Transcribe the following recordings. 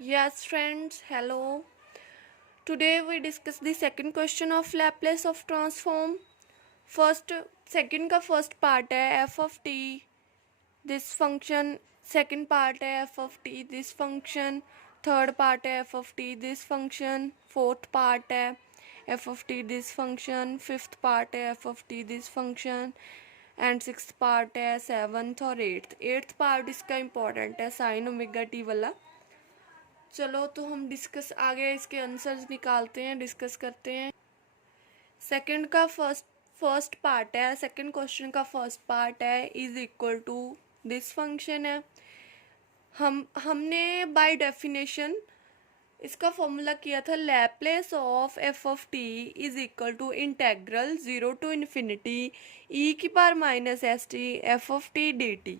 Yes, friends, hello. Today we discuss the second question of Laplace of transform. First, second का first part है f of t this function. Second part है f of t this function. Third part है f of t this function. Fourth part है f of t this function. Fifth part है f of t this function. And sixth part है seventh और eighth part इसका important है sign omega T वाला। चलो तो हम डिस्कस आगे इसके आंसर्स निकालते हैं, डिस्कस करते हैं। सेकंड का फर्स्ट पार्ट है, सेकंड क्वेश्चन का फर्स्ट पार्ट है is equal to this function है। हमने बाय डेफिनेशन इसका फॉर्मूला किया था Laplace of F of T is equal to integral 0 to infinity ई की power minus S T F of T D T.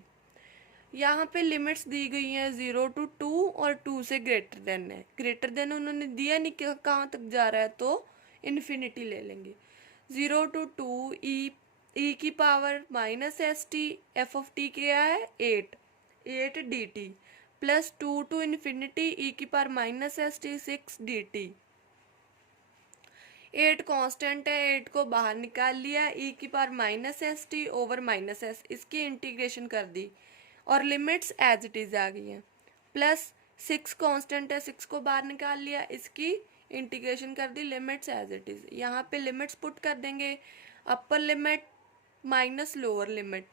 यहाँ पे लिमिट्स दी गई हैं 0 to 2 और 2 से ग्रेटर देन है। ग्रेटर देन उन्होंने दिया नहीं कि कहाँ तक जा रहा है, तो इन्फिनिटी ले लेंगे। 0 to 2 ई की power minus S T F of t क्या है 8 d t plus 2 to infinity ई की power minus S t 6 d t. 8 constant है, 8 को बाहर निकाल लिया, ई की power minus S t over minus s, इसकी इंटीग्रेशन कर दी और लिमिट्स एज इट इज आ गई हैं। प्लस 6 कांस्टेंट है, 6 को बाहर निकाल लिया, इसकी इंटीग्रेशन कर दी, लिमिट्स एज इट इज। यहाँ पे लिमिट्स पुट कर देंगे, अपर limit minus lower limit,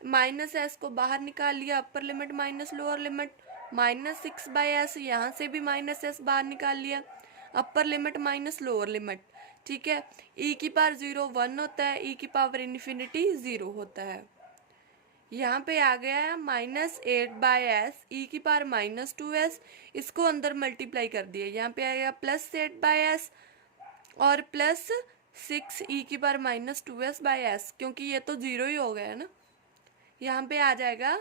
minus S को बाहर निकाल लिया, अपर limit minus lower limit minus 6/s, यहाँ से भी माइनस एस बाहर निकाल लिया, अपर लिमिट माइनस लोअर लिमिट। ठीक है, ई की पावर 0 1 होता है, ई की पावर इन्फिनिटी 0 होता है। यहाँ पे आ गया है -8/s ई की पावर -2s, इसको अंदर मल्टीप्लाई कर दिया, यहाँ पे आएगा +8/s और प्लस 6 ई की पावर -2s/s, क्योंकि ये तो 0 ही हो गया है ना। यहाँ पे आ जाएगा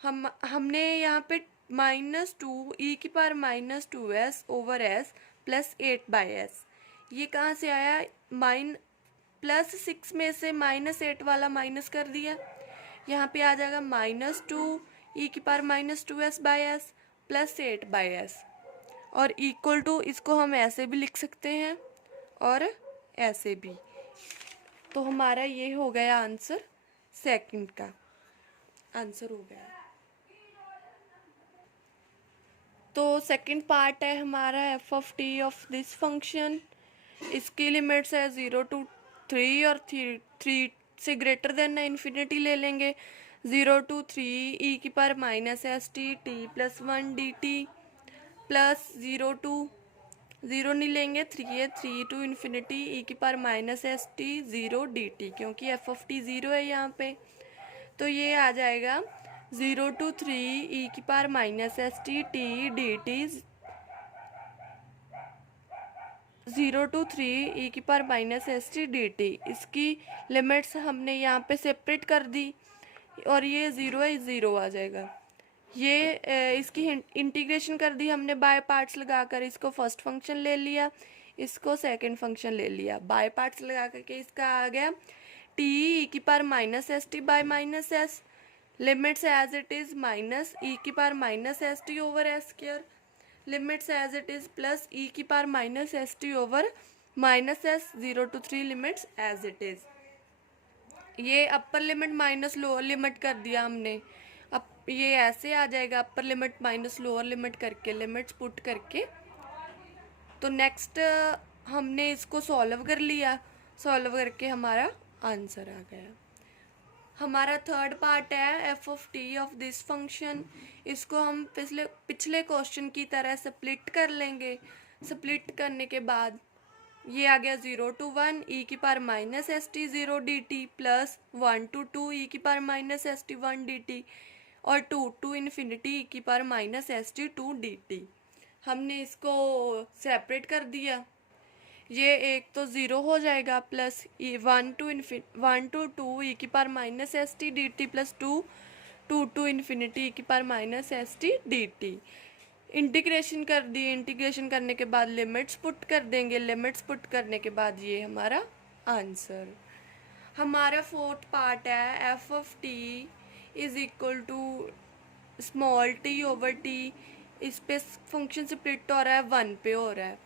हमने यहाँ पे -2 ई की power -2s over s plus 8/s, ये कहाँ से आया, +6 में से -8 वाला माइनस कर दिया, यहाँ पे आ जाएगा -2 ई की पावर -2s/s प्लस 8/s और इक्वल टू, इसको हम ऐसे भी लिख सकते हैं और ऐसे भी। तो हमारा ये हो गया आंसर, सेकंड का आंसर हो गया। तो सेकंड पार्ट है हमारा F of T of this function, इसकी लिमिट्स है 0 to 3 और 3 से ग्रेटर देन है, इन्फिनिटी ले लेंगे। 0 to 3 ई की power minus S T T plus 1 D t plus 0 to 0 नहीं लेंगे, 3 है, 3 टू इन्फिनिटी ई की power minus S T 0 D T, क्योंकि एफ ऑफ टी 0 है यहाँ पे। तो ये आ जाएगा 0 to 3 ई की power minus S T T D T 0 to 3 ई की power minus S t D T. इसकी लिमिट्स हमने यहाँ पे सेपरेट कर दी और ये 0 है, 0 आ जाएगा। ये इसकी इंटीग्रेशन कर दी हमने बाय पार्ट्स लगाकर, इसको फर्स्ट फंक्शन ले लिया, इसको सेकंड फंक्शन ले लिया, बाय पार्ट्स लगा करके इसका आ गया टी ई की power minus S t by minus s, limits as it is minus e की power minus S t over s square, limits as it is plus e की power minus S t over minus s 0 to 3 limits as it is. ये upper limit minus lower limit कर दिया हमने, अब ये ऐसे आ जाएगा upper limit minus lower limit करके, लिमिट्स पुट करके। तो नेक्स्ट हमने इसको सॉल्व कर लिया, सॉल्व करके हमारा आंसर आ गया। हमारा थर्ड पार्ट है F of T of this function, इसको हम पिछले क्वेश्चन की तरह स्प्लिट कर लेंगे। स्प्लिट करने के बाद ये आ गया 0 to 1 ई की power minus S T 0 D t plus 1 to 2 e की power minus S T 1 D T और 2 to इन्फिनिटी ई की power minus S T 2 D T. हमने इसको सेपरेट कर दिया, ये एक तो 0 हो जाएगा प्लस 1 to 2 ई की power minus S t D t plus 2 to infinity ई की power minus S t D t. Integration कर दी, इंटीग्रेशन करने के बाद लिमिट्स पुट कर देंगे, लिमिट्स पुट करने के बाद ये हमारा आंसर। हमारा फोर्थ पार्ट है F of T is equal to small T over T इस पे फंक्शन स्प्लिट हो रहा है 1 पे हो रहा है।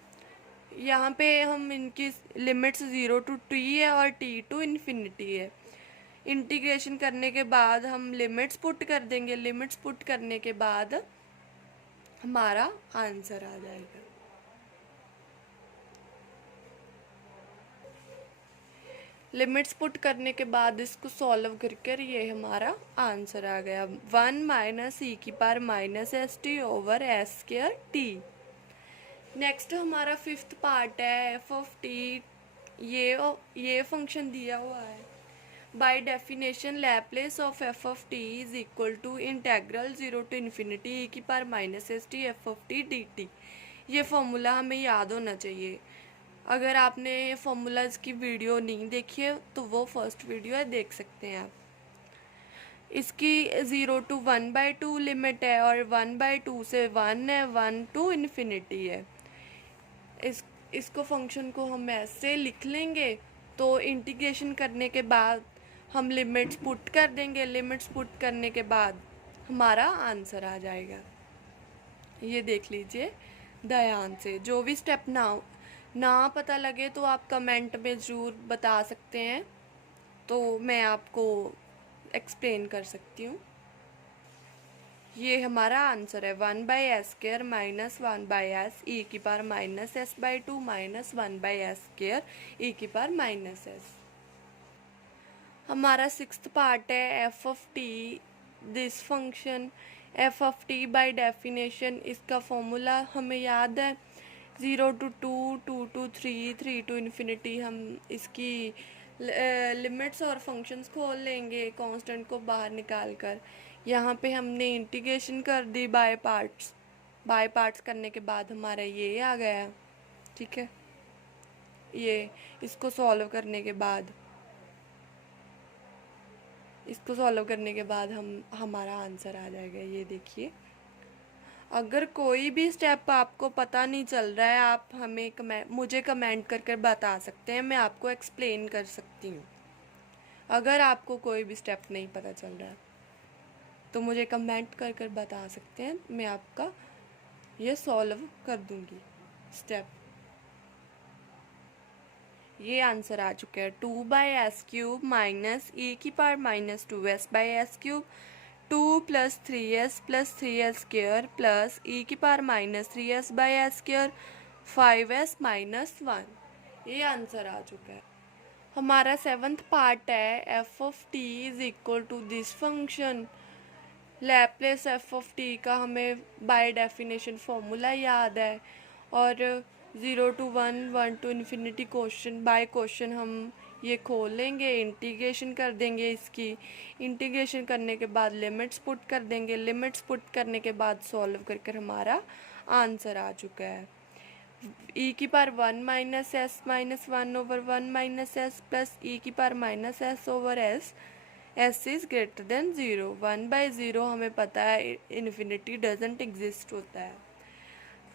यहाँ पे हम इनकी लिमिट्स 0 टू t है और t टू इन्फिनिटी है। इंटीग्रेशन करने के बाद हम लिमिट्स पुट कर देंगे। लिमिट्स पुट करने के बाद हमारा आंसर आ जाएगा। लिमिट्स पुट करने के बाद इसको सॉल्व करके ये हमारा आंसर आ गया 1 माइनस ई की power minus S t over s square t. Next हमारा फिफ्थ पार्ट है एफ ऑफ टी। ये फंक्शन दिया हुआ है। By definition Laplace of F of T is equal to integral 0 to infinity ई की power minus S T F of T D t. ये formula हमें याद होना चाहिए। अगर आपने ये फॉर्मूलाज की वीडियो नहीं देखी है तो वो फर्स्ट वीडियो है, देख सकते हैं आप। इसकी 0 टू 1/2 लिमिट है और 1/2 से 1 है, 1 टू इन्फिनिटी है। इसको फंक्शन को हम ऐसे लिख लेंगे। तो इंटीग्रेशन करने के बाद हम लिमिट्स पुट कर देंगे। लिमिट्स पुट करने के बाद हमारा आंसर आ जाएगा। ये देख लीजिए ध्यान से। जो भी स्टेप ना पता लगे तो आप कमेंट में ज़रूर बता सकते हैं, तो मैं आपको एक्सप्लेन कर सकती हूँ। ये हमारा आंसर है 1/s² माइनस 1/s ई की power minus s/2 minus 1/s² ई की पावर माइनस s। हमारा सिक्स्थ पार्ट है F of T. This function F of T bye definition, इसका फॉर्मूला हमें याद है 0 टू 2, 2 टू 3, 3 टू इन्फिनिटी। हम इसकी लिमिट्स और फंक्शंस खोल लेंगे कांस्टेंट को बाहर निकाल कर। यहाँ पे हमने इंटीग्रेशन कर दी बाय पार्ट्स। बाय पार्ट्स करने के बाद हमारा ये आ गया, ठीक है। ये इसको सॉल्व करने के बाद हमारा आंसर आ जाएगा। ये देखिए, अगर कोई भी स्टेप आपको पता नहीं चल रहा है आप हमें मुझे कमेंट कर बता सकते हैं, मैं आपको एक्सप्लेन कर सकती हूँ। अगर आपको कोई भी स्टेप नहीं पता चल रहा है तो मुझे कमेंट कर बता सकते हैं, मैं आपका ये सॉल्व कर दूँगी स्टेप। ये आंसर आ चुका है 2/s³ माइनस ई की power minus 2s/s³ 2 + 3s + 3s² plus e की पावर माइनस 3s/s² 5s - 1। ये आंसर आ चुका है। हमारा सेवन्थ पार्ट है F of T is equal to this function. Laplace F of T का हमें बाय डेफिनेशन फॉर्मूला याद है और 0 to 1, 1 to infinity question by question हम ये खोल लेंगे, इंटीग्रेशन कर देंगे। इसकी इंटीग्रेशन करने के बाद लिमिट्स पुट कर देंगे। लिमिट्स पुट करने के बाद सॉल्व कर हमारा आंसर आ चुका है ई की power 1 minus s minus 1 over 1 minus s plus e की power minus s over s. S is greater than 0। 1/0 हमें पता है इन्फिनिटी डजेंट एग्जिस्ट होता है।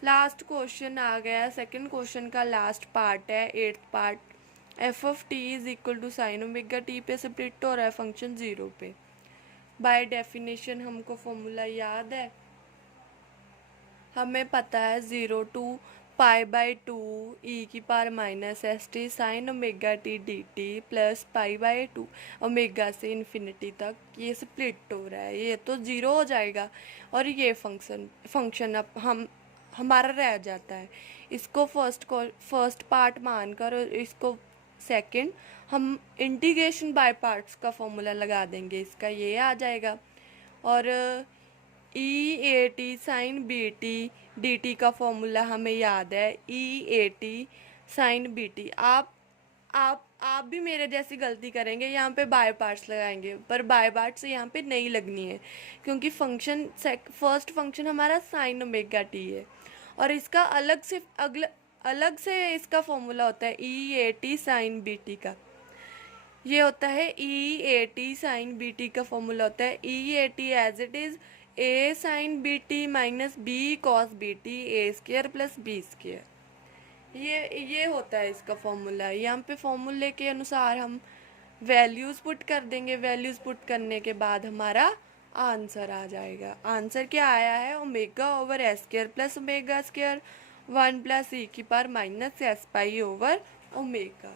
लास्ट क्वेश्चन आ गया, सेकंड क्वेश्चन का लास्ट पार्ट है, eighth part. F of T is equal to sine omega T पे स्प्लिट हो रहा है फंक्शन 0 पे। बाय डेफिनेशन हमको फॉर्मूला याद है, हमें पता है 0 टू π/2 ई की power minus S t sine omega t D t plus π/2 omega से इन्फिनिटी तक ये स्प्लिट हो रहा है। ये तो 0 हो जाएगा और ये फंक्शन अब हमारा रह जाता है। इसको फर्स्ट पार्ट मानकर और इसको सेकंड हम इंटीग्रेशन बाय पार्ट्स का फॉर्मूला लगा देंगे। इसका ये आ जाएगा और E/AT साइन BT DT का फॉर्मूला हमें याद है E/AT साइन BT। आप भी मेरे जैसी गलती करेंगे, यहाँ पे बाय पार्ट्स लगाएंगे, पर बाय पार्ट्स यहाँ पे नहीं लगनी है क्योंकि फर्स्ट फंक्शन हमारा साइन ओमेगा टी है और इसका अलग से इसका फॉर्मूला होता है E/AT साइन BT का। ये होता है E/AT साइन BT का फॉर्मूला होता है E/AT as it is a sine BT minus b cos BT a² plus b²। ये होता है इसका फॉर्मूला। यहाँ पे फॉर्मूले के अनुसार हम वैल्यूज़ पुट कर देंगे। वैल्यूज़ पुट करने के बाद हमारा आंसर आ जाएगा। आंसर क्या आया है, omega over s square plus omega square 1 plus e की power minus s pi over omega.